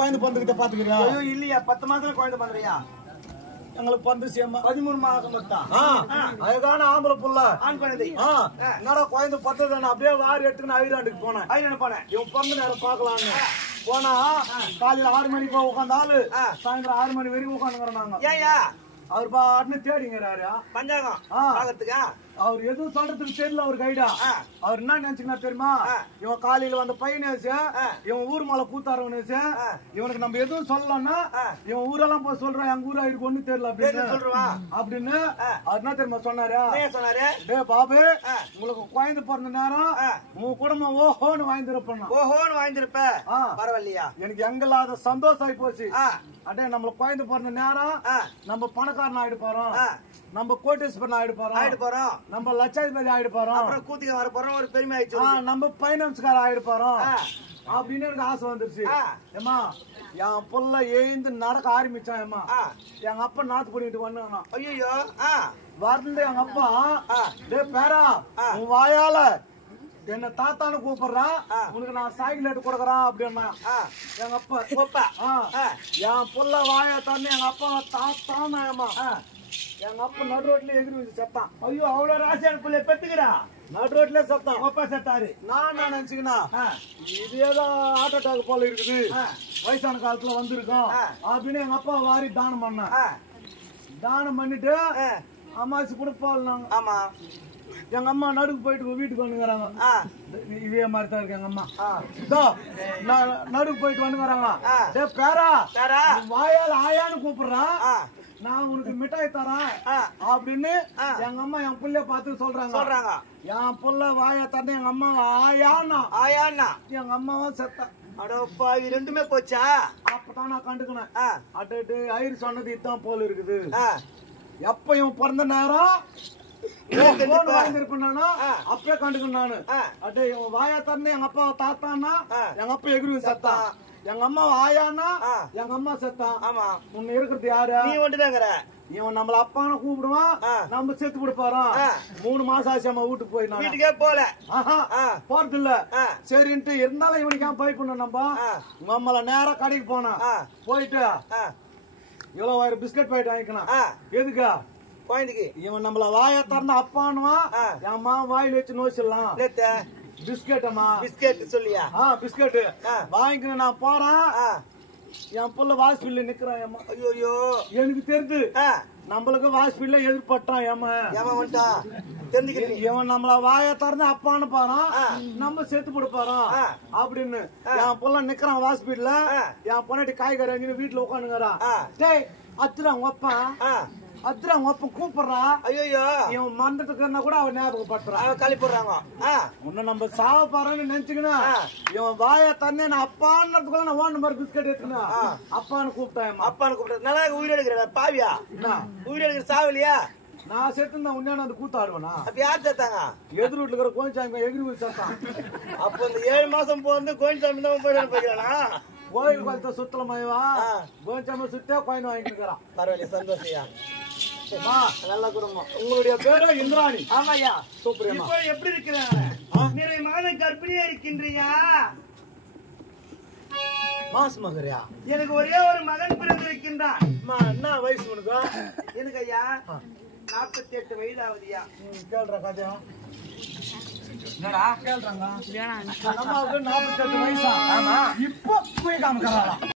குழந்தை பிறந்துகிட்ட பாத்துக்கிறியா? இல்லையா 10 மாசத்துல குழந்தை பண்றியா? எங்களுக்கு பிறந்துச்சு 13 மாசம் மட்டும். அழகான ஆம்பளை புள்ள ஆண் குழந்தை. என்னடா குழந்தை பத்தது அப்படியே வாரி எடுத்துன்னு ஐராண்டுக்கு போனேன். போனேன் இவன் பிறந்த நேரம் பாக்கலான்னு போனா காலையில 6 மணிக்கு போய் உட்காந்தாலு சாயந்தரம் 6 மணி வரைக்கும் உட்காந்துக்கிறோம். ஏயா அவர் பாட்டுன்னு தேடிங்கிறாரு பஞ்சாங்கம் பாக்கிறதுக்கா? அவர் எதுவும் சொல்றதுக்கு தெரியல. அவர் கைடா அவர் என்ன நினைச்சுன்னா தெரியுமா, இவன் காலையில வந்த பையனேசு, இவன் ஊர் மேல கூத்தாரவனேசு, இவனுக்கு நம்ம எதுவும் சொல்லலன்னா இவன் ஊரெல்லாம் போய் சொல்றான், எங்க ஊரா இருக்கு ஒண்ணு தெரியல அப்படின்னு சொல்றான் அப்படின்னு. அவர் என்ன தெரியுமா சொன்னாரு? டே பாபு, உங்களுக்கு குழந்தை பிறந்த நேரம் உன் குடும்பம் ஓஹோன்னு வாய்ந்திருப்பேன். ஓஹோன்னு வாய்ந்திருப்ப பரவாயில்லையா? எனக்கு எங்களாத சந்தோஷம் ஆகி போச்சு. அடே நம்மள குழந்தை பிறந்த நேரம் நம்ம பணக்காரன் ஆயிடு போறோம், நம்ம கோட்டீஸ்வரன் ஆயிடு போறோம், நம்ம லட்சாதிபதி ஆயிடு போறோம், அப்புறம் கூத்திக்க வர போறோம், ஒரு பெருமை ஆயிடுச்சு, நம்ம பைனான்ஸ்கார ஆயிடு போறோம் அப்படின்னு எனக்கு ஆசை வந்துருச்சு. ஏமா என் புள்ள எழுந்து நடக்க ஆரம்பிச்சான். ஏமா எங்க அப்பா நாத்து பண்ணிட்டு வந்தானா? ஐயோ வந்து எங்க அப்பா டே பேரா உன் வாயால என்ன தாத்தான்னு கூப்பிடுறான், உனக்கு நான் சைக்கிள் எடுத்து கொடுக்குறான் அப்படின்னா எங்க அப்பா என் புள்ள வாயா தண்ணி எங்க அப்பா தாத்தானா? எங்க அப்பா நடு ரோட்ல எகிரி வச்சு செத்தான். ஐயோ அவ்வளவு ராசியான பிள்ளை பெத்துக்கிறா? நடு ரோட்ல செத்தான். அப்பா செத்தாரு. நான் நினைச்சுக்கினா இது ஏதோ ஹார்ட் அட்டாக் போல இருக்குது, வயசான காலத்துல வந்திருக்கோம் அப்படின்னு எங்க அப்பா வாரி தானம் பண்ணேன். தானம் பண்ணிட்டு அம்மாச்சி கூட போகலாம். ஆமா எங்க அம்மா நடுக்கு போயிட்டு வீட்டுக்கு வந்துக்கிறாங்க. இதே மாதிரி தான் இருக்கு எங்க அம்மா. நடுக்கு போயிட்டு வந்துக்கிறாங்க. பேரா வாயால ஆயான்னு கூப்பிடுறான், நான் உனக்கு மிட்டாய் தரேன் அப்படின்னு எங்க அம்மா என் புள்ளைய பார்த்து சொல்றாங்க. என் புள்ள வாயா தரேன், எங்க அம்மா ஆயான்னா எங்க அம்மாவும் செத்த. அடப்பா இது ரெண்டுமே போச்சா? அப்பதான் நான் கண்டுக்கினேன். அட்டு ஐயர் சொன்னது இதுதான் போல இருக்குது. எப்ப இவன் பிறந்த நேரம் அப்பே கண்டுக்கணும் நானு. அட்டே இவன் வாயா தரேன் எங்க அப்பா தாத்தான்னா எங்க அப்பா எகிரி செத்தான், எங்க அம்மா ஆயானா எங்க அம்மா செத்தான். ஆமா முன்ன இருக்கிறது யாரு? நீ வந்துட்டாங்கற. இவன் நம்மள அப்பான்னு கூப்பிடுவான், நம்ம செத்து கொடுப்பாராம். 3 மாசம் ஆச்சு அம்மா வீட்டுக்கு போய். வீட்டுக்கே போல போறது இல்ல சரின்ட்டு இருந்தாலும் இவனுக்கு ஏன் போய் பண்ண நம்ம நம்மள நேரம் கடைக்கு போனா போயிட்டு இவ்வளவு 1000 பிஸ்கட் பாக்கெட் வாங்கிக்கணும். எதுக்கா? குழந்தைக்கு. இவன் நம்மள வாய திறந்து அப்பானுவான், என் அம்மா வாயில வச்சு நோச்சிடலாம். பிஸ்கெட்டம்மா பிஸ்கெட் சொல்லியா? பிஸ்கெட் வாங்கிக்கணும். நான் போறேன், என் புள்ள வாஸ்பில்ல நிக்கிறான். ஐயோ எனக்கு தெரிஞ்சு நம்மளுக்கு வாஸ்பில்ல எதிர்பட்டான். இவன் நம்மள வாய திறந்து அப்பான்னு பாறான், நம்ம செத்து போடுப்பாரோம் அப்படின்னு. என் புள்ள நிக்கிறான் வாஸ்பில்ல, என் பொண்ணாட்டி காய்கறி வாங்கி வீட்டுல உட்காந்துக்கிறான். டேய் அத்துறா உங்க அப்பா, அத்துறா உங்க அப்பா கூப்பிடுறான். ஐயோ இவன் மறந்துட்டு கூட அவன் ஞாபகப்படுத்துறான், கழிப்படுறாங்க. உன்ன நம்ம சாவ பாருன்னு நினைச்சுக்கணும். இவன் வாய தண்ணி நான் அப்பான்றதுக்குள்ள நான் 1 நம்பர் பிஸ்கட் எடுத்துனா அப்பான்னு கூப்பிட்டேன். அப்பான்னு கூப்பிட்டு நல்லா உயிர் எடுக்கிற பாவியா? உயிர் எடுக்கிற சாவலியா? நான் செத்துருந்தா உண்மையான அந்த கூத்தாடுவேனா? அப்ப யார் சேர்த்தாங்க? எதிர் வீட்டுல இருக்கிற கோயில்சாமி எகிரி வச்சு சேர்த்தான். அப்ப இந்த 7 மாசம் போந்து கோயில்சாமி தான் போயிடானா? கோயில் குளத்தை சுத்தலமாய்வா கோயில்சாமி சுத்தே கோயின் வாங்கிட்டு. பரவாயில்ல, சந்தோஷம். நல்ல குடும்பம். உங்களுடைய பேரு இந்திராணி? ஆமாய்யா. சூப்பர். இப்போ எப்படி இருக்கிறாங்க? நிறைய மாதம் கர்ப்பிணியா இருக்கின்றியா? மாசு மகரியா? எனக்கு ஒரே ஒரு மகன் பிறந்திருக்கின்றான். என்ன வயசு உனக்கு? எனக்கு ஐயா 48 வயது ஆகுதியா. கேள்றா காஜா என்னடா கேள்றாங்க? அம்மாவுக்கு 48 வயசா? ஆமா. இப்போ போய் காமிக்கிறாளா?